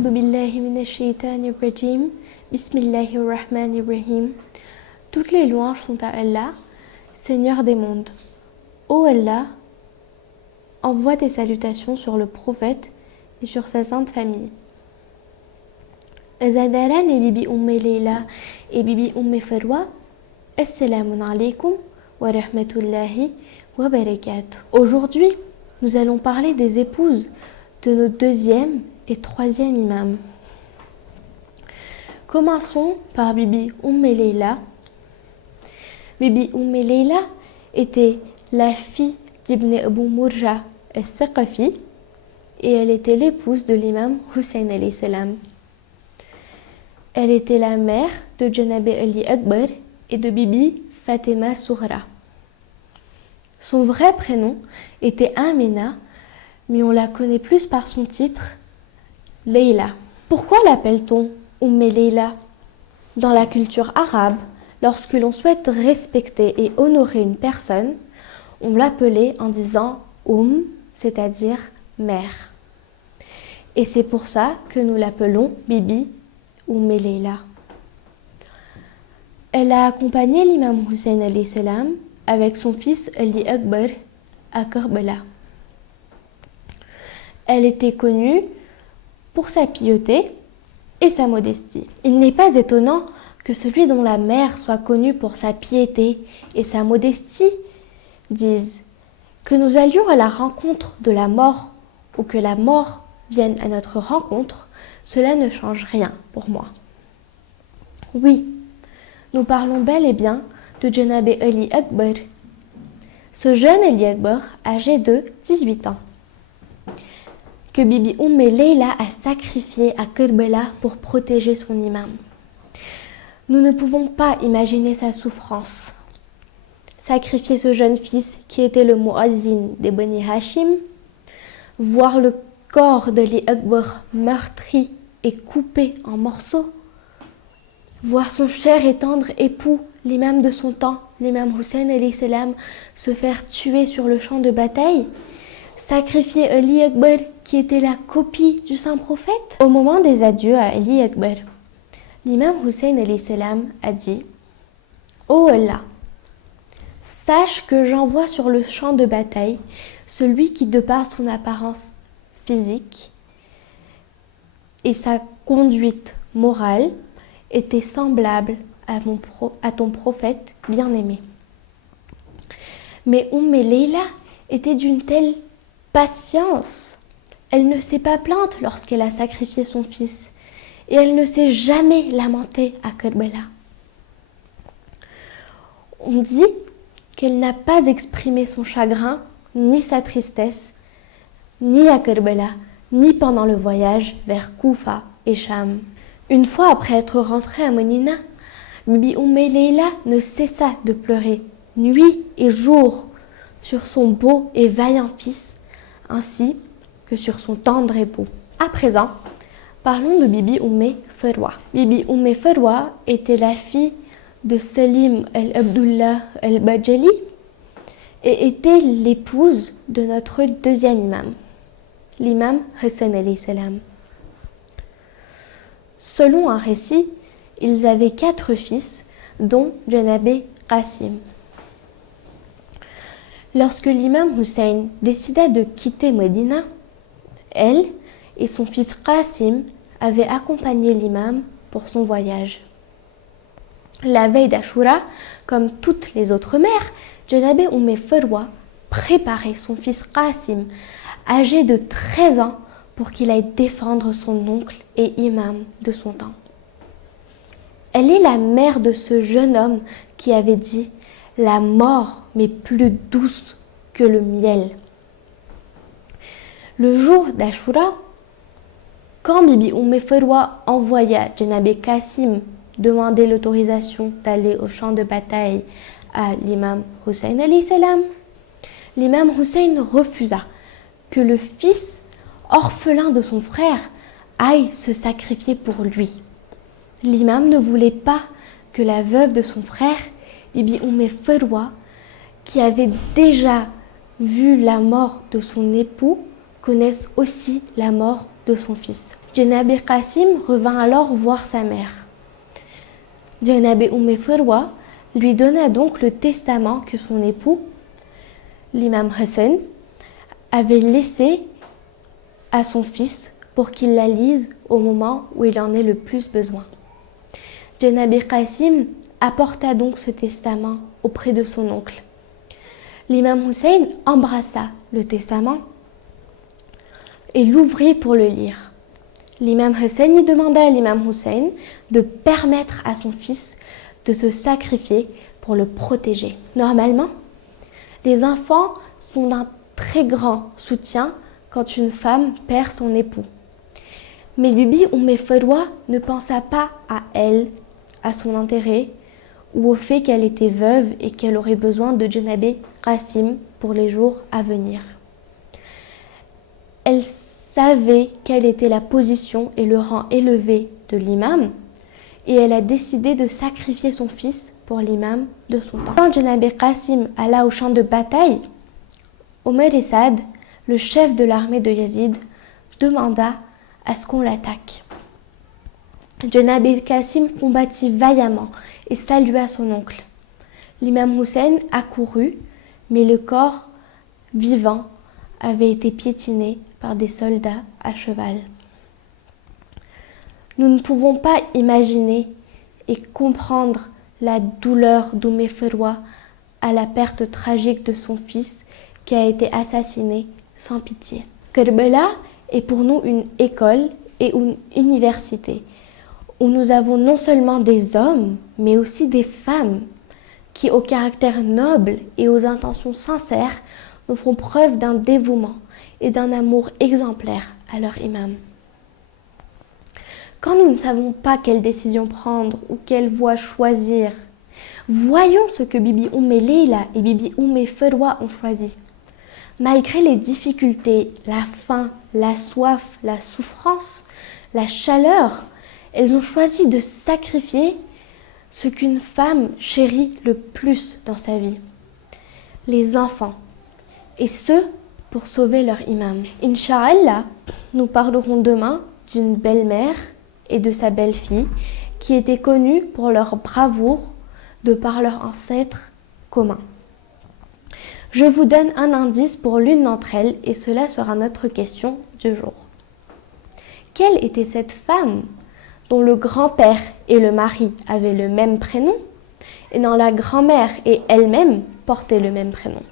A'udhu billahi minash shaitanir rajim. Bismillahir rahmanir rahim. Toutes les louanges sont à Allah, Seigneur des mondes. Ô Allah, envoie tes salutations sur le prophète et sur sa sainte famille. Azadaran et Bibi Leila et Bibi Farwa, Assalamu alaikum wa rahmatullahi wa barakatuh. Aujourd'hui, nous allons parler des épouses de nos deuxième et troisième imams. Commençons par Bibi Leila. Bibi Leila était la fille d'Ibn Abu Murra al-Saqafi et elle était l'épouse de l'imam Hussein alayhi salam. Elle était la mère de Janab Ali Akbar et de Bibi Fatima Sughra. Son vrai prénom était Amina, mais on la connaît plus par son titre, Leila. Pourquoi l'appelle-t-on Leila? Dans la culture arabe, lorsque l'on souhaite respecter et honorer une personne, on l'appelait en disant c'est-à-dire mère. Et c'est pour ça que nous l'appelons Bibi Leila. Elle a accompagné l'imam Hussein alayhi salam avec son fils Ali Akbar à Karbala. Elle était connue pour sa piété et sa modestie. Il n'est pas étonnant que celui dont la mère soit connue pour sa piété et sa modestie dise que nous allions à la rencontre de la mort ou que la mort vienne à notre rencontre, cela ne change rien pour moi. Oui, nous parlons bel et bien de Janab Ali Akbar, ce jeune Ali Akbar âgé de 18 ans, que Bibi Leila a sacrifié à Karbala pour protéger son imam. Nous ne pouvons pas imaginer sa souffrance. Sacrifier ce jeune fils qui était le muazzin des Bani Hashim, voir le corps d'Ali Akbar meurtri et coupé en morceaux, voir son cher et tendre époux, l'imam de son temps, l'imam Hussein alayhi salam, se faire tuer sur le champ de bataille, sacrifier Ali Akbar qui était la copie du saint prophète. Au moment des adieux à Ali Akbar, l'imam Hussein alayhi salam a dit « Oh Allah, sache que j'envoie sur le champ de bataille celui qui, de par son apparence physique et sa conduite morale, était semblable à ton prophète bien-aimé. Mais Leila était d'une telle patience. Elle ne s'est pas plainte lorsqu'elle a sacrifié son fils et elle ne s'est jamais lamentée à Karbala. On dit qu'elle n'a pas exprimé son chagrin ni sa tristesse, ni à Karbala, ni pendant le voyage vers Koufa et Cham. Une fois après être rentrée à Médina, Bibi Leila ne cessa de pleurer nuit et jour sur son beau et vaillant fils, ainsi que sur son tendre époux. À présent, parlons de Bibi Farwa. Bibi Farwa était la fille de Salim al-Abdullah al-Bajali et était l'épouse de notre deuxième imam, l'imam Hussein alayhi salam. Selon un récit, ils avaient 4 fils, dont Janab Qasim. Lorsque l'imam Hussein décida de quitter Médina, elle et son fils Qasim avaient accompagné l'imam pour son voyage. La veille d'Ashura, comme toutes les autres mères, Janab Farwa préparait son fils Qasim, âgé de 13 ans, pour qu'il aille défendre son oncle et imam de son temps. Elle est la mère de ce jeune homme qui avait dit « La mort m'est plus douce que le miel ». Le jour d'Ashura, quand Bibi Farwa envoya Janab Qasim demander l'autorisation d'aller au champ de bataille à l'imam Hussein alayhi salam, l'imam Hussein refusa que le fils orphelin de son frère aille se sacrifier pour lui. L'imam ne voulait pas que la veuve de son frère, Bibi Farwa, qui avait déjà vu la mort de son époux, connaisse aussi la mort de son fils. Djenabi Qasim revint alors voir sa mère. Djenabi Furwa lui donna donc le testament que son époux, l'imam Hassan, avait laissé à son fils pour qu'il la lise au moment où il en ait le plus besoin. Djenabi Qasim apporta donc ce testament auprès de son oncle. L'imam Hussein embrassa le testament et l'ouvrit pour le lire. L'imam Hussein y demanda à l'imam Hussein de permettre à son fils de se sacrifier pour le protéger. Normalement, les enfants sont d'un très grand soutien quand une femme perd son époux. Mais Bibi Furwa ne pensa pas à elle, à son intérêt, ou au fait qu'elle était veuve et qu'elle aurait besoin de Djenabi Qasim pour les jours à venir. Elle savait quelle était la position et le rang élevé de l'imam, et elle a décidé de sacrifier son fils pour l'imam de son temps. Quand Djenabi Qasim alla au champ de bataille, Omer Saad, le chef de l'armée de Yazid, demanda à ce qu'on l'attaque. Djenabi Qasim combattit vaillamment et salua son oncle. L'imam Hussein accourut, mais le corps vivant avait été piétiné par des soldats à cheval. Nous ne pouvons pas imaginer et comprendre la douleur d'Furwa à la perte tragique de son fils qui a été assassiné sans pitié. Kerbela est pour nous une école et une université où nous avons non seulement des hommes, mais aussi des femmes qui, au caractère noble et aux intentions sincères, nous font preuve d'un dévouement et d'un amour exemplaire à leur imam. Quand nous ne savons pas quelle décision prendre ou quelle voie choisir, voyons ce que Bibi Leila et Bibi Furwa ont choisi. Malgré les difficultés, la faim, la soif, la souffrance, la chaleur, elles ont choisi de sacrifier ce qu'une femme chérit le plus dans sa vie, les enfants, et ce, pour sauver leur imam. Inch'Allah, nous parlerons demain d'une belle-mère et de sa belle-fille qui étaient connues pour leur bravoure de par leur ancêtre commun. Je vous donne un indice pour l'une d'entre elles et cela sera notre question du jour. Quelle était cette femme dont le grand-père et le mari avaient le même prénom et dont la grand-mère et elle-même portaient le même prénom?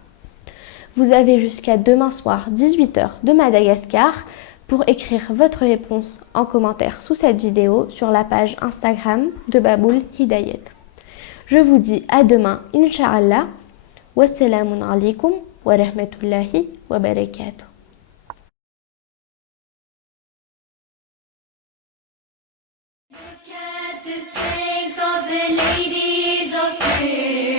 Vous avez jusqu'à demain soir 18h de Madagascar pour écrire votre réponse en commentaire sous cette vidéo sur la page Instagram de Baboul Hidayet. Je vous dis à demain, Inch'Allah. Wassalamun alaikum wa rahmatullahi wa barakatuh. Look at the strength of the ladies of prayer.